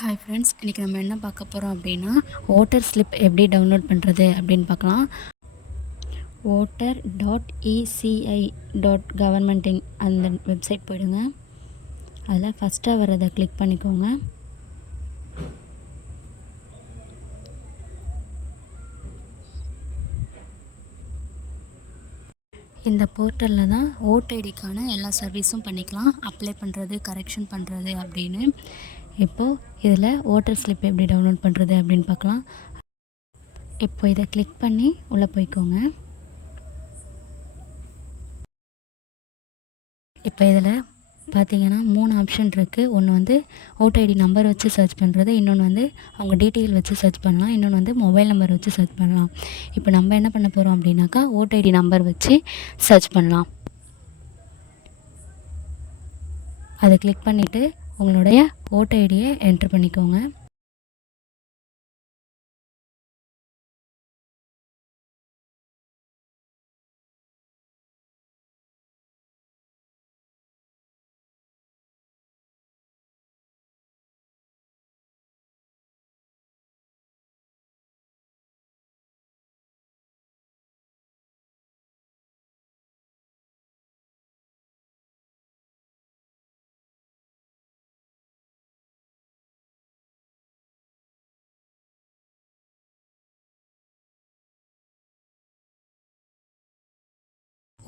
Hi friends இன்றைக்கி நம்ம என்ன பார்க்க போகிறோம் அப்படின்னா ஓட்டர் ஸ்லிப் எப்படி டவுன்லோட் பண்ணுறது அப்படின்னு பார்க்கலாம். ஓட்டர் டாட் இசிஐ டாட் கவர்மெண்டிங் அந்த வெப்சைட் போயிடுங்க. அதில் ஃபஸ்ட்டாக வரதை கிளிக் பண்ணிக்கோங்க. இந்த போர்ட்டலில் தான் ஓடிடிக்கான எல்லா சர்வீஸும் பண்ணிக்கலாம். அப்ளை பண்ணுறது கரெக்ஷன் பண்ணுறது அப்படின்னு. இப்போது இதில் ஓட்டர் ஸ்லிப் எப்படி டவுன்லோட் பண்ணுறது அப்படின்னு பார்க்கலாம். இப்போ இதை கிளிக் பண்ணி உள்ளே போய்க்கோங்க. இப்போ இதில் பார்த்தீங்கன்னா மூணு ஆப்ஷன் இருக்குது ஒன்று வந்து ஓட்டர் ஐடி நம்பர் வச்சு சர்ச் பண்ணுறது. இன்னொன்று வந்து அவங்க டீட்டெயில் வச்சு சர்ச் பண்ணலாம். இன்னொன்று வந்து மொபைல் நம்பர் வச்சு சர்ச் பண்ணலாம். இப்போ நம்ம என்ன பண்ண போகிறோம் அப்படின்னாக்கா ஓட்டர் ஐடி நம்பர் வச்சு சர்ச் பண்ணலாம். அதை கிளிக் பண்ணிவிட்டு உங்களுடைய ஓட்டர் ஐடியை என்ட்ரு பண்ணிக்கோங்க.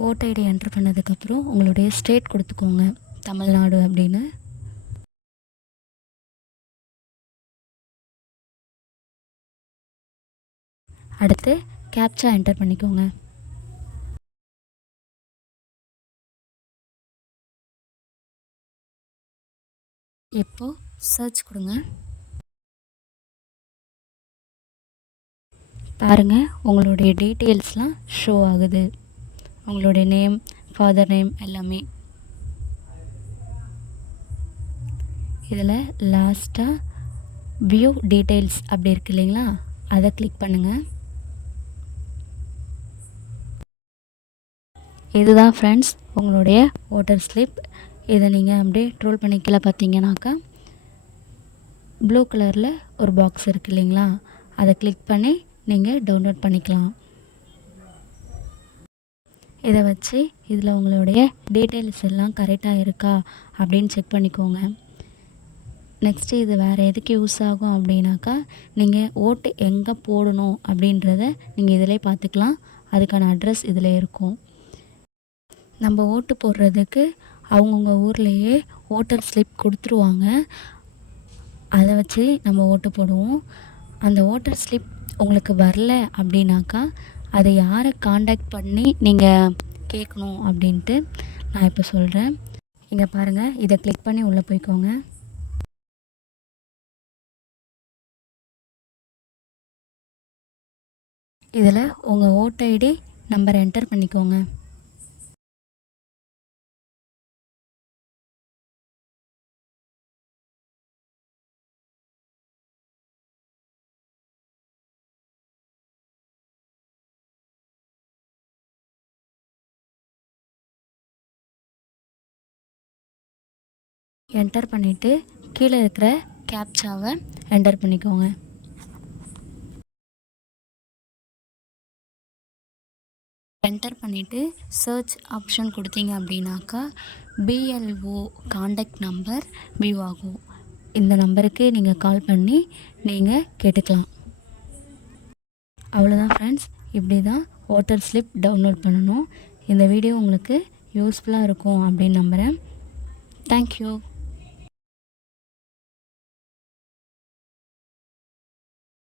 ஓட்டர் ஐடி என்ட்ரு பண்ணதுக்கப்புறம் உங்களுடைய ஸ்டேட் கொடுத்துக்கோங்க. தமிழ்நாடு அப்படின்னு. அடுத்து கேப்சா என்டர் பண்ணிக்கோங்க. இப்போ சர்ச் கொடுங்க. பாருங்கள் உங்களுடைய டீட்டெயில்ஸ்லாம் ஷோ ஆகுது. உங்களுடைய நேம் ஃபாதர் நேம் எல்லாமே. இதில் லாஸ்ட்டாக வியூ டீட்டெயில்ஸ் அப்படி இருக்கு இல்லைங்களா? அதை கிளிக் பண்ணுங்கள் இதுதான் ஃப்ரெண்ட்ஸ் உங்களுடைய ஓட்டர் ஸ்லிப் இதை நீங்கள் அப்படியே ட்ரோல் பண்ணி கீழே பார்த்தீங்கன்னாக்கா ப்ளூ கலரில் ஒரு பாக்ஸ் இருக்குது இல்லைங்களா? அதை கிளிக் பண்ணி நீங்கள் டவுன்லோட் பண்ணிக்கலாம். இதை வச்சு இதில் உங்களுடைய டீட்டெயில்ஸ் எல்லாம் கரெக்டாக இருக்கா அப்படின்னு செக் பண்ணிக்கோங்க. நெக்ஸ்ட்டு இது வேறு எதுக்கு யூஸ் ஆகும் அப்படின்னாக்கா நீங்கள் ஓட்டு எங்கே போடணும் அப்படின்றத நீங்கள் இதிலே பார்த்துக்கலாம். அதுக்கான அட்ரஸ் இதில் இருக்கும். நம்ம ஓட்டு போடுறதுக்கு அவங்கவுங்க ஊர்லேயே ஓட்டர் ஸ்லிப் கொடுத்துருவாங்க. அதை வச்சு நம்ம ஓட்டு போடுவோம். அந்த ஓட்டர் ஸ்லிப் உங்களுக்கு வரல அப்படின்னாக்கா அதை யாரை காண்டாக்ட் பண்ணி நீங்கள் கேட்கணும் அப்படின்ட்டு நான் இப்போ சொல்கிறேன் இங்கே பாருங்கள் இதை கிளிக் பண்ணி உள்ளே போய்க்கோங்க. இதில் உங்கள் ஓட் ஐடி நம்பர் என்டர் பண்ணிக்கோங்க. என்டர் பண்ணிவிட்டு கீழே இருக்கிற கேப்சாவை என்டர் பண்ணிக்கோங்க. என்டர் பண்ணிவிட்டு சர்ச் ஆப்ஷன் கொடுத்தீங்க அப்படின்னாக்கா பிஎல்ஓ காண்டக்ட் நம்பர் வியூ ஆகும். இந்த நம்பருக்கு நீங்கள் கால் பண்ணி நீங்கள் கேட்டுக்கலாம். அவ்வளோதான் ஃப்ரெண்ட்ஸ் இப்படி தான் ஓட்டர் ஸ்லிப் டவுன்லோட் பண்ணணும். இந்த வீடியோ உங்களுக்கு யூஸ்ஃபுல்லாக இருக்கும் அப்படின்னு நம்புகிறேன் தேங்க்யூ